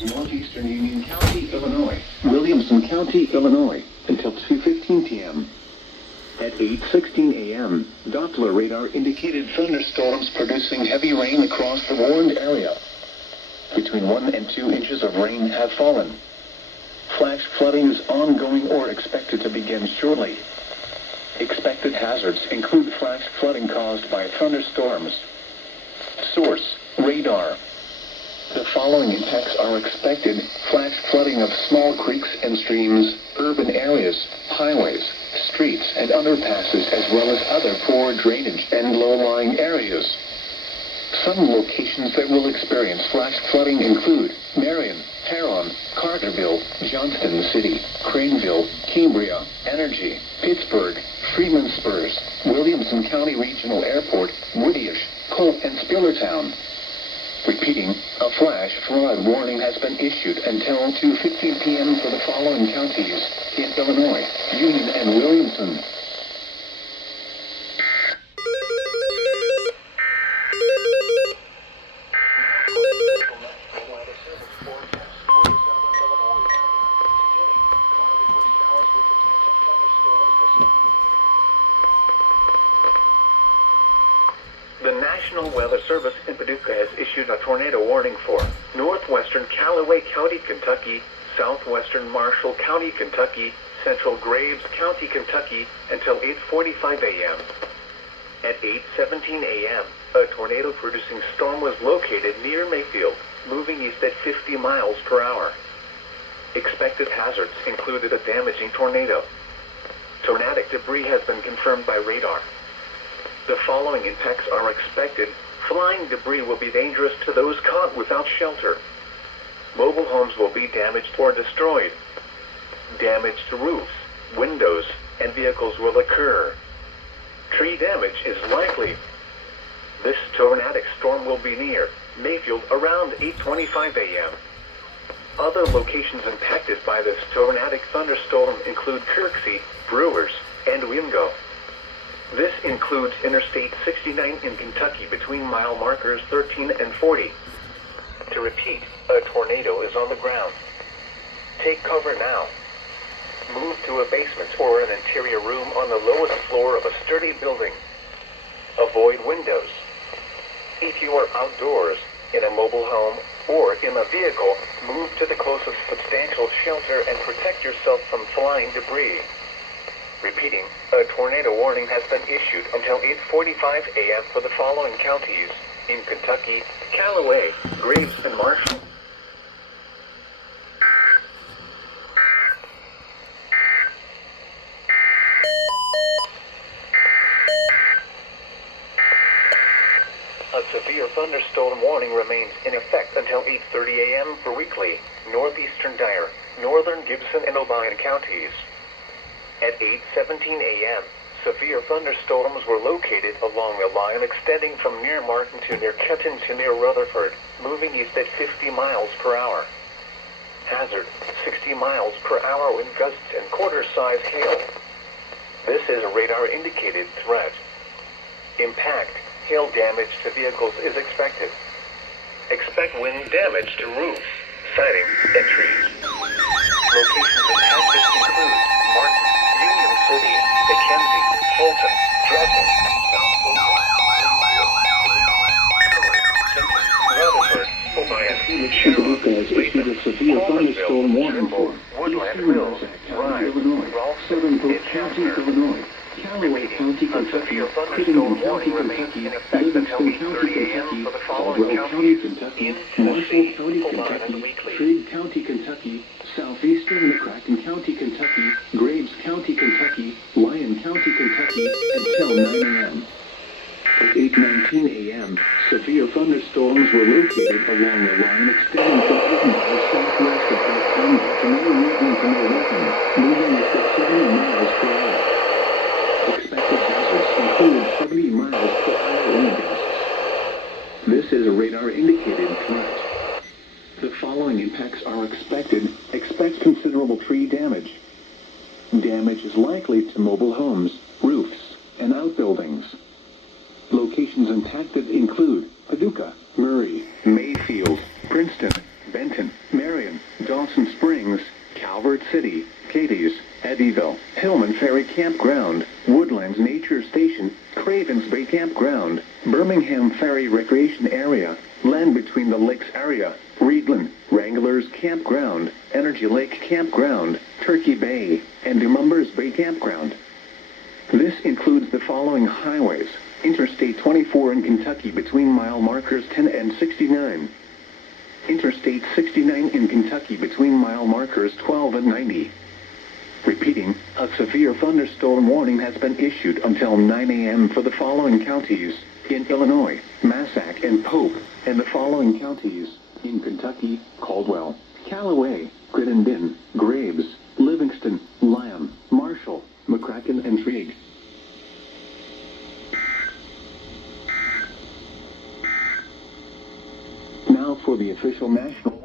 northeastern Union County, Illinois, Williamson County, Illinois, until 2:15 p.m. At 8:16 a.m., Doppler radar indicated thunderstorms producing heavy rain across the warned area. Between 1 and 2 inches of rain have fallen. Flash flooding is ongoing or expected to begin shortly. Expected hazards include flash flooding caused by thunderstorms. Source: radar. The following impacts are expected: flash flooding of small creeks and streams, urban areas, highways, streets, and underpasses, as well as other poor drainage and low-lying areas. Some locations that will experience flash flooding include Marion, Heron, Carterville, Johnston City, Craneville, Cambria, Energy, Pittsburgh, Freeman Spurs, Williamson County Regional Airport, Woodyish, Colt, and Spillertown. Repeating, a flash flood warning has been issued until 2:15 p.m. for the following counties in Illinois: Union and Williamson. The National Weather Service in Paducah has issued a tornado warning for northwestern Callaway County, Kentucky, southwestern Marshall County, Kentucky, central Graves County, Kentucky, until 8:45 a.m. At 8:17 a.m., a tornado-producing storm was located near Mayfield, moving east at 50 miles per hour. Expected hazards included a damaging tornado. Tornadic debris has been confirmed by radar. The following impacts are expected. Flying debris will be dangerous to those caught without shelter. Mobile homes will be damaged or destroyed. Damage to roofs, windows, and vehicles will occur. Tree damage is likely. This tornadic storm will be near Mayfield around 8:25 a.m. Other locations impacted by this tornadic thunderstorm include Kirksey, Brewers, and Wingo. This includes Interstate 69 in Kentucky between mile markers 13 and 40. To repeat, a tornado is on the ground. Take cover now. Move to a basement or an interior room on the lowest floor of a sturdy building. Avoid windows. If you are outdoors, in a mobile home, or in a vehicle, move to the closest substantial shelter and protect yourself from flying debris. Repeating, a tornado warning has been issued until 8:45 a.m. for the following counties in Kentucky: Callaway, Graves, and Marshall. A severe thunderstorm warning remains in effect until 8:30 a.m. for weekly northeastern Dyer, northern Gibson, and Obion counties. At 8:17 a.m., severe thunderstorms were located along a line extending from near Martin to near Kenton to near Rutherford, moving east at 50 miles per hour. Hazard: 60 miles per hour wind gusts and quarter-size hail. This is a radar-indicated threat. Impact: hail damage to vehicles is expected. Expect wind damage to roofs, siding, and trees. Locations impacted include Martin, Union City, McKenzie, Fulton, Dresden, South Oakland, Greenville, Rutherford, Obion, Sherwood, Layton, Trimble, Woodland Hills, Rye, Ralston, and Chancellor. Callaway County, Kentucky, Crittenden County, Kentucky, Livingston County, Kentucky, Caldwell County, Kentucky, Marshall County, Kentucky, Trigg County, Kentucky, Southeastern McCracken County, Kentucky, Graves County, Kentucky, Lyon County, Kentucky, until 9 a.m. At 8:19 a.m., severe thunderstorms were located along a line extending from 8 miles southwest of California to near Wheaton to near Lincoln, moving at 70 miles per hour. Expected hazards include 70 miles per hour wind gusts. This is a radar-indicated threat. The following impacts are expected. Expect considerable tree damage. Damage is likely to mobile homes, roofs, and outbuildings. Locations impacted include Paducah, Murray, Mayfield, Princeton, Benton, Marion, Ferry Campground, Woodlands Nature Station, Cravens Bay Campground, Birmingham Ferry Recreation Area, Land Between the Lakes Area, Reedland, Wranglers Campground, Energy Lake Campground, Turkey Bay, and Demumbers Bay Campground. This includes the following highways: Interstate 24 in Kentucky between mile markers 10 and 69. Interstate 69 in Kentucky between mile markers 12 and 90. Repeating, a severe thunderstorm warning has been issued until 9 a.m. for the following counties in Illinois: Massac and Pope, and the following counties in Kentucky: Caldwell, Callaway, Crittenden, Graves, Livingston, Lamb, Marshall, McCracken, and Trigg. Now for the official national